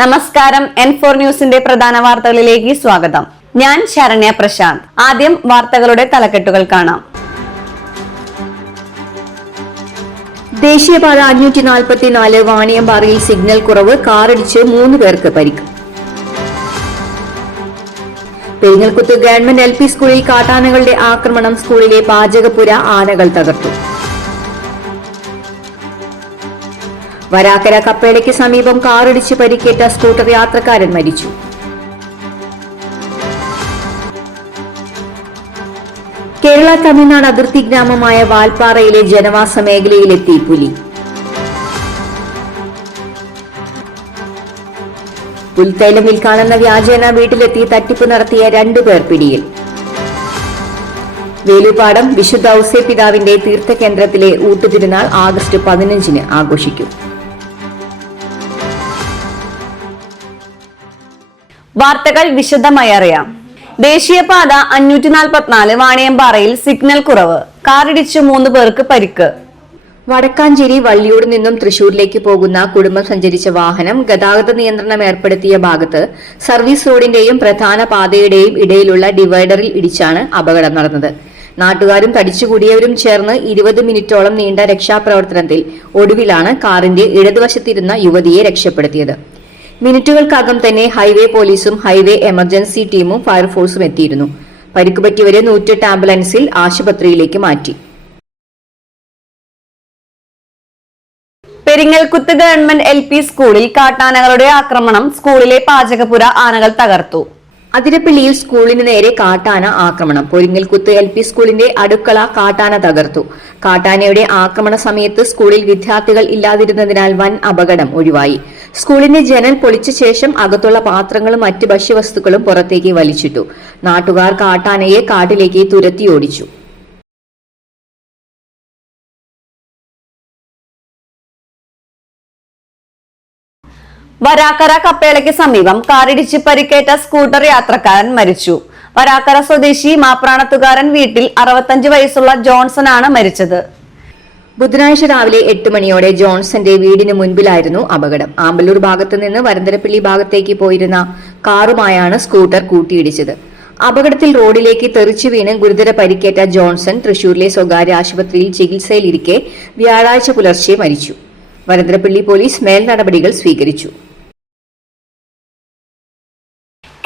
നമസ്കാരം. N4 ന്യൂസിന്റെ പ്രധാന വാർത്തകളിലേക്ക് സ്വാഗതം. ഞാൻ ശരണ്യ പ്രശാന്ത്. ആദ്യം വാർത്തകളുടെ തലക്കെട്ടുകൾ കാണാം. ദേശീയപാത 544 വാണിയമ്പാറയിൽ സിഗ്നൽ കുറവ്, കാറിടിച്ച് 3 പേർക്ക് പരിക്ക്. പെരിങ്ങൽകുത്ത് ഗവൺമെന്റ് LP സ്കൂളിൽ കാട്ടാനകളുടെ ആക്രമണം, സ്കൂളിലെ പാചകപ്പുര ആനകൾ തകർത്തു. വരാക്കര കപ്പേളയ്ക്ക് സമീപം കാറിടിച്ച് പരിക്കേറ്റ സ്കൂട്ടർ യാത്രക്കാരൻ മരിച്ചു. കേരള തമിഴ്നാട് അതിർത്തി ഗ്രാമമായ വാൽപ്പാറയിലെ ജനവാസ മേഖലയിലെത്തി പുലി. പുൽത്തൈലം വിൽക്കാനെന്ന വ്യാജേന വീട്ടിലെത്തി തട്ടിപ്പ് നടത്തിയ 2 പേർ പിടിയിൽ. വേലുപാടം വിശുദ്ധ ഔസേപിതാവിന്റെ തീർത്ഥകേന്ദ്രത്തിലെ ഊട്ടുതിരുനാൾ ആഗസ്റ്റ് 15 ആഘോഷിക്കും. വാർത്തകൾ വിശദമായി അറിയാം. ദേശീയപാത 544 വാണിയമ്പാറയിൽ സിഗ്നൽ കുറവ്, കാറിടിച്ച് 3 പേർക്ക് പരിക്ക്. വടക്കാഞ്ചേരി വള്ളിയോട് നിന്നും തൃശൂരിലേക്ക് പോകുന്ന കുടുംബം സഞ്ചരിച്ച വാഹനം ഗതാഗത നിയന്ത്രണം ഏർപ്പെടുത്തിയ ഭാഗത്ത് സർവീസ് റോഡിന്റെയും പ്രധാന പാതയുടെയും ഇടയിലുള്ള ഡിവൈഡറിൽ ഇടിച്ചാണ് അപകടം നടന്നത്. നാട്ടുകാരും തടിച്ചുകൂടിയവരും ചേർന്ന് 20 മിനിറ്റോളം നീണ്ട രക്ഷാപ്രവർത്തനത്തിൽ ഒടുവിലാണ് കാറിന്റെ ഇടതുവശത്തിരുന്ന യുവതിയെ രക്ഷപ്പെടുത്തിയത്. മിനിറ്റുകൾക്കകം തന്നെ ഹൈവേ പോലീസും ഹൈവേ എമർജൻസി ടീമും ഫയർഫോഴ്സും എത്തിയിരുന്നു. പരിക്കുപറ്റിയവരെ 108 ആംബുലൻസിൽ ആശുപത്രിയിലേക്ക് മാറ്റി. പെരിങ്ങൽകുത്ത് ഗവൺമെന്റ് LP സ്കൂളിൽ കാട്ടാനകളുടെ ആക്രമണം, സ്കൂളിലെ പാചകപ്പുര ആനകൾ തകർത്തു. അതിരപ്പള്ളിയിൽ സ്കൂളിന് നേരെ കാട്ടാന ആക്രമണം. പെരിങ്ങൽകുത്ത് LP സ്കൂളിന്റെ അടുക്കള കാട്ടാന തകർത്തു. കാട്ടാനയുടെ ആക്രമണ സമയത്ത് സ്കൂളിൽ വിദ്യാർത്ഥികൾ ഇല്ലാതിരുന്നതിനാൽ വൻ അപകടം ഒഴിവായി. സ്കൂളിന്റെ ജനൽ പൊളിച്ച ശേഷം അകത്തുള്ള പാത്രങ്ങളും മറ്റ് ഭക്ഷ്യവസ്തുക്കളും പുറത്തേക്ക് വലിച്ചിട്ടു. നാട്ടുകാർ കാട്ടാനയെ കാട്ടിലേക്ക് തുരത്തിയോടിച്ചു. വരാക്കര കപ്പേളയ്ക്ക് സമീപം കാറിടിച്ച് പരിക്കേറ്റ സ്കൂട്ടർ യാത്രക്കാരൻ മരിച്ചു. വരാക്കര സ്വദേശി മാപ്രാണത്തുകാരൻ വീട്ടിൽ 65 വയസ്സുള്ള ജോൺസൺ ആണ് മരിച്ചത്. ബുധനാഴ്ച രാവിലെ 8 മണിയോടെ ജോൺസന്റെ വീടിന് മുൻപിലായിരുന്നു അപകടം. ആമ്പല്ലൂർ ഭാഗത്ത് നിന്ന് വരന്തരപ്പള്ളി ഭാഗത്തേക്ക് പോയിരുന്ന കാറുമായാണ് സ്കൂട്ടർ കൂട്ടിയിടിച്ചത്. അപകടത്തിൽ റോഡിലേക്ക് തെറിച്ചു വീണ് ഗുരുതര പരിക്കേറ്റ ജോൺസൺ തൃശൂരിലെ സ്വകാര്യ ആശുപത്രിയിൽ ചികിത്സയിലിരിക്കെ വ്യാഴാഴ്ച പുലർച്ചെ മരിച്ചു. വരന്തരപ്പള്ളി പോലീസ് മേൽ നടപടികൾ സ്വീകരിച്ചു.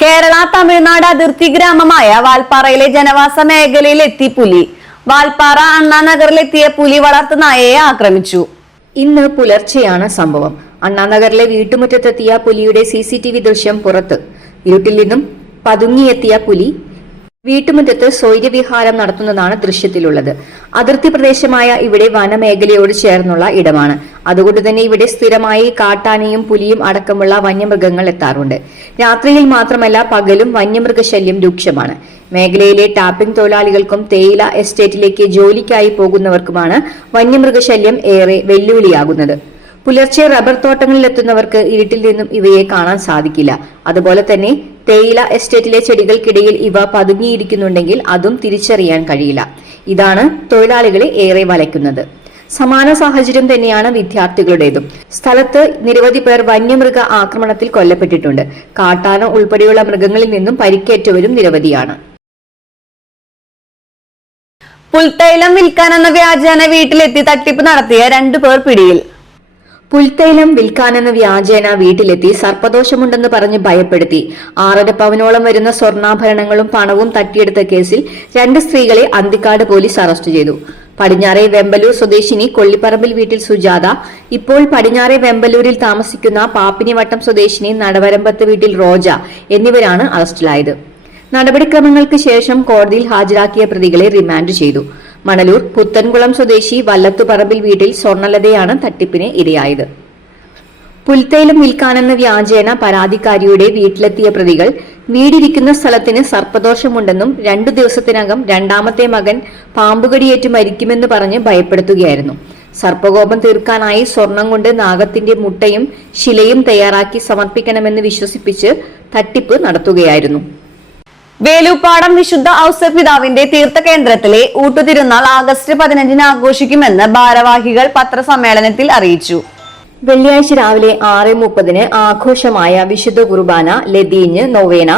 കേരള തമിഴ്നാട് അതിർത്തി ഗ്രാമമായ വാൽപ്പാറയിലെ ജനവാസ മേഖലയിൽ എത്തി പുലി. വാൽപ്പാറ അണ്ണാനഗറിലെത്തിയ പുലി വളർത്തു നായയെ ആക്രമിച്ചു. ഇന്ന് പുലർച്ചെയാണ് സംഭവം. അണ്ണാനഗറിലെ വീട്ടുമുറ്റത്തെത്തിയ പുലിയുടെ CCTV ദൃശ്യം പുറത്ത്. ഇരുട്ടിൽ നിന്നും പതുങ്ങിയെത്തിയ പുലി വീട്ടുമുറ്റത്ത് സ്വൈര്യവിഹാരം നടത്തുന്നതാണ് ദൃശ്യത്തിലുള്ളത്. അതിർത്തി പ്രദേശമായ ഇവിടെ വനമേഖലയോട് ചേർന്നുള്ള ഇടമാണ്. അതുകൊണ്ട് തന്നെ ഇവിടെ സ്ഥിരമായി കാട്ടാനയും പുലിയും അടക്കമുള്ള വന്യമൃഗങ്ങൾ എത്താറുണ്ട്. രാത്രിയിൽ മാത്രമല്ല പകലും വന്യമൃഗശല്യം രൂക്ഷമാണ്. മേഖലയിലെ ടാപ്പിംഗ് തൊഴിലാളികൾക്കും തേയില എസ്റ്റേറ്റിലേക്ക് ജോലിക്കായി പോകുന്നവർക്കുമാണ് വന്യമൃഗശല്യം ഏറെ വെല്ലുവിളിയാകുന്നത്. പുലർച്ചെ റബ്ബർ തോട്ടങ്ങളിലെത്തുന്നവർക്ക് ഇരുട്ടിൽ നിന്നും ഇവയെ കാണാൻ സാധിക്കില്ല. അതുപോലെ തന്നെ തേയില എസ്റ്റേറ്റിലെ ചെടികൾക്കിടയിൽ ഇവ പതുങ്ങിയിരിക്കുന്നുണ്ടെങ്കിൽ അതും തിരിച്ചറിയാൻ കഴിയില്ല. ഇതാണ് തൊഴിലാളികളെ ഏറെ വലയ്ക്കുന്നത്. സമാന സാഹചര്യം തന്നെയാണ് വിദ്യാർത്ഥികളുടേതും. സ്ഥലത്ത് നിരവധി പേർ വന്യമൃഗ ആക്രമണത്തിൽ കൊല്ലപ്പെട്ടിട്ടുണ്ട്. കാട്ടാന ഉൾപ്പെടെയുള്ള മൃഗങ്ങളിൽ നിന്നും പരിക്കേറ്റവരും നിരവധിയാണ്. പുൽത്തൈലം വിൽക്കാനെന്ന വ്യാജേന വീട്ടിലെത്തി തട്ടിപ്പ് നടത്തിയ 2 പേർ പിടിയിൽ. പുൽത്തൈലം വിൽക്കാനെന്ന വ്യാജേന വീട്ടിലെത്തി സർപ്പദോഷമുണ്ടെന്ന് പറഞ്ഞ് ഭയപ്പെടുത്തി 6.5 പവനോളം വരുന്ന സ്വർണ്ണാഭരണങ്ങളും പണവും തട്ടിയെടുത്ത കേസിൽ 2 സ്ത്രീകളെ അന്തിക്കാട് പോലീസ് അറസ്റ്റ് ചെയ്തു. പടിഞ്ഞാറെ വെമ്പലൂർ സ്വദേശിനി കൊള്ളിപ്പറമ്പിൽ വീട്ടിൽ സുജാത, ഇപ്പോൾ പടിഞ്ഞാറെ വെമ്പലൂരിൽ താമസിക്കുന്ന പാപ്പിനിവട്ടം സ്വദേശിനി നടവരമ്പത്ത് വീട്ടിൽ റോജ എന്നിവരാണ് അറസ്റ്റിലായത്. നടപടിക്രമങ്ങൾക്ക് ശേഷം കോടതിയിൽ ഹാജരാക്കിയ പ്രതികളെ റിമാൻഡ് ചെയ്തു. മണലൂർ പുത്തൻകുളം സ്വദേശി വല്ലത്തുപറമ്പിൽ വീട്ടിൽ സ്വർണ്ണലതയാണ് തട്ടിപ്പിന് ഇരയായത്. പുൽത്തൈലം വിൽക്കാനെന്ന വ്യാജേന പരാതിക്കാരിയുടെ വീട്ടിലെത്തിയ പ്രതികൾ വീടിരിക്കുന്ന സ്ഥലത്തിന് സർപ്പദോഷമുണ്ടെന്നും 2 ദിവസത്തിനകം 2ാമത്തെ മകൻ പാമ്പുകടിയേറ്റ് മരിക്കുമെന്ന് പറഞ്ഞ് ഭയപ്പെടുത്തുകയായിരുന്നു. സർപ്പകോപം തീർക്കാനായി സ്വർണം കൊണ്ട് നാഗത്തിന്റെ മുട്ടയും ശിലയും തയ്യാറാക്കി സമർപ്പിക്കണമെന്ന് വിശ്വസിപ്പിച്ച് തട്ടിപ്പ് നടത്തുകയായിരുന്നു. വേലുപാടം വിശുദ്ധ ഔസേപിതാവിന്റെ തീർത്ഥകേന്ദ്രത്തിലെ ഊട്ടുതിരുനാൾ ആഗസ്റ്റ് 15 ആഘോഷിക്കുമെന്ന് ഭാരവാഹികൾ പത്രസമ്മേളനത്തിൽ അറിയിച്ചു. വെള്ളിയാഴ്ച രാവിലെ 6:30 ആഘോഷമായ വിശുദ്ധ കുർബാന, ലതീഞ്ഞ്, നൊവേന,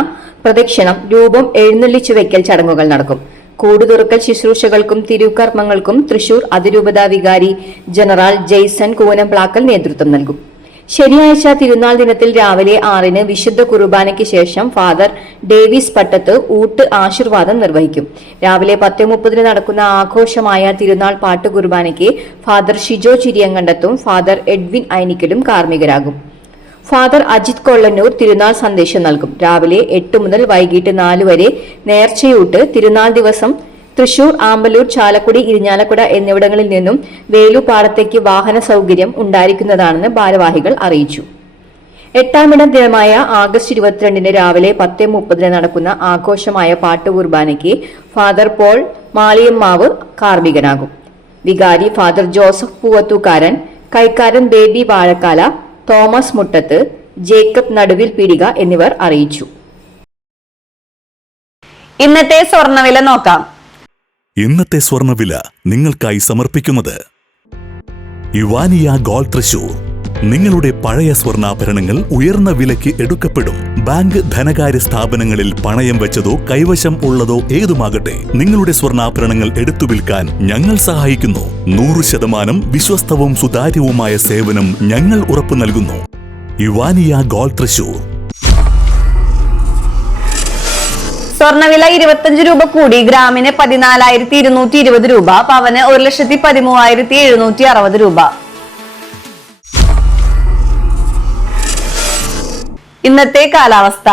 പ്രദക്ഷിണം, രൂപം, എഴുന്നള്ളിച്ചു വയ്ക്കൽ ചടങ്ങുകൾ നടക്കും. കൂടുതുറക്കൽ ശുശ്രൂഷകൾക്കും തിരുക്കർമ്മങ്ങൾക്കും തൃശൂർ അതിരൂപത വികാരി ജനറൽ ജെയ്സൺ കൂനംപ്ലാക്കൽ നേതൃത്വം നൽകും. ശനിയാഴ്ച തിരുനാൾ ദിനത്തിൽ രാവിലെ 6 വിശുദ്ധ കുർബാനയ്ക്ക് ശേഷം ഫാദർ ഡേവിസ് പട്ടത്ത് ഊട്ട് ആശീർവാദം നിർവഹിക്കും. രാവിലെ 10:30 നടക്കുന്ന ആഘോഷമായ തിരുനാൾ പാട്ട് കുർബാനയ്ക്ക് ഫാദർ ഷിജോ ചിരിയങ്കണ്ടത്തും ഫാദർ എഡ്വിൻ ഐനിക്കലും കാർമ്മികരാകും. ഫാദർ അജിത് കൊള്ളന്നൂർ തിരുനാൾ സന്ദേശം നൽകും. രാവിലെ 8 മുതൽ വൈകിട്ട് 4 വരെ നേർച്ചയൂട്ട് തിരുനാൾ ദിവസം തൃശൂർ, ആമ്പലൂർ, ചാലക്കുടി, ഇരിഞ്ഞാലക്കുട എന്നിവിടങ്ങളിൽ നിന്നും വേലുപാടത്തേക്ക് വാഹന സൗകര്യം ഉണ്ടായിരിക്കുന്നതാണെന്ന് ഭാരവാഹികൾ അറിയിച്ചു. 8ാം ദിനമായ ആഗസ്റ്റ് 22 രാവിലെ 10:30 നടക്കുന്ന ആഘോഷമായ പാട്ടുകുർബാനയ്ക്ക് ഫാദർ പോൾ മാളിയമ്മാവ് കാർമ്മികനാകും. വികാരി ഫാദർ ജോസഫ് പൂവത്തൂക്കാരൻ, കൈക്കാരൻ ബേബി വാഴക്കാല, തോമസ് മുട്ടത്ത്, ജേക്കബ് നടുവിൽ പീടിക എന്നിവർ അറിയിച്ചു. ഇന്നത്തെ സ്വർണ്ണവില നോക്കാം. ഇന്നത്തെ സ്വർണ്ണവില നിങ്ങൾക്കായി സമർപ്പിക്കുന്നത് ഇവാനിയ ഗോൾഡ് തൃശൂർ. നിങ്ങളുടെ പഴയ സ്വർണ്ണാഭരണങ്ങൾ ഉയർന്ന വിലയ്ക്ക് എടുക്കപ്പെടും. ബാങ്ക്, ധനകാര്യ സ്ഥാപനങ്ങളിൽ പണയം വെച്ചതോ കൈവശം ഉള്ളതോ ഏതുമാകട്ടെ, നിങ്ങളുടെ സ്വർണ്ണാഭരണങ്ങൾ എടുത്തു വിൽക്കാൻ ഞങ്ങൾ സഹായിക്കുന്നു. 100% വിശ്വസ്തവും സുതാര്യവുമായ സേവനം ഞങ്ങൾ ഉറപ്പു നൽകുന്നു. ഇവാനിയ ഗോൾഡ് തൃശൂർ. സ്വർണ്ണവില 25 രൂപ കൂടി ഗ്രാമിന് 14,220 രൂപ, പവന് 1,13,760 രൂപ. ഇന്നത്തെ കാലാവസ്ഥ.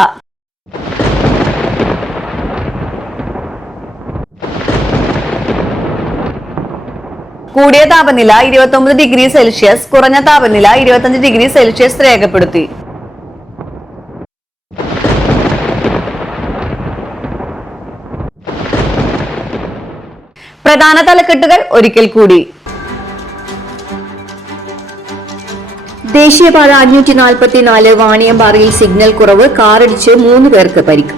കൂടിയ താപനില 29 ഡിഗ്രി സെൽഷ്യസ്, കുറഞ്ഞ താപനില 25 ഡിഗ്രി സെൽഷ്യസ് രേഖപ്പെടുത്തി. പ്രധാന തലക്കെട്ടുകൾ ഒരിക്കൽ കൂടി. ദേശീയപാത 544 വാണിയമ്പാറയിൽ സിഗ്നൽ കുറവ്, കാറിടിച്ച് 3 പേർക്ക് പരിക്ക്.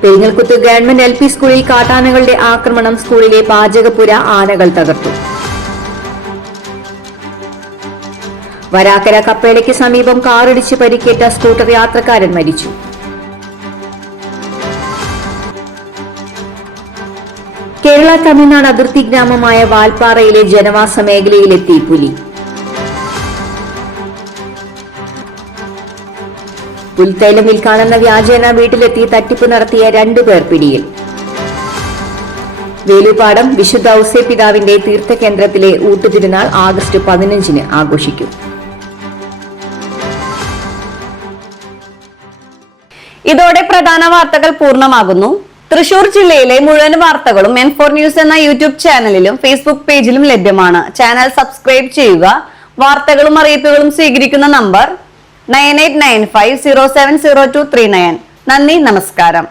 പെരിങ്ങൽകുത്ത് ഗവൺമെന്റ് LP സ്കൂളിൽ കാട്ടാനകളുടെ ആക്രമണം, സ്കൂളിലെ പാചകപ്പുര ആനകൾ തകർത്തു. വരാക്കര കപ്പേളയ്ക്ക് സമീപം കാറിടിച്ച് പരിക്കേറ്റ സ്കൂട്ടർ യാത്രക്കാരൻ മരിച്ചു. കേരള തമിഴ്നാട് അതിർത്തി ഗ്രാമമായ വാൽപ്പാറയിലെ ജനവാസ മേഖലയിലെത്തി പുലി. പുൽത്തൈലം വിൽക്കാനെന്ന വ്യാജേന വീട്ടിലെത്തി തട്ടിപ്പ് നടത്തിയ 2 പേർ പിടിയിൽ. വേലുപാടം വിശുദ്ധ ഔസേപിതാവിന്റെ തീർത്ഥകേന്ദ്രത്തിലെ ഊട്ടുതിരുനാൾ ആഗസ്റ്റ് 15 ആഘോഷിക്കും. ഇതോടെ പ്രധാന വാർത്തകൾ പൂർണ്ണമാകുന്നു. തൃശൂർ ജില്ലയിലെ മുഴുവൻ വാർത്തകളും N4 ന്യൂസ് എന്ന യൂട്യൂബ് ചാനലിലും ഫേസ്ബുക്ക് പേജിലും ലഭ്യമാണ്. ചാനൽ സബ്സ്ക്രൈബ് ചെയ്യുക. വാർത്തകളും അറിയിപ്പുകളും സ്വീകരിക്കുന്ന നമ്പർ 9895070239. നന്ദി, നമസ്കാരം.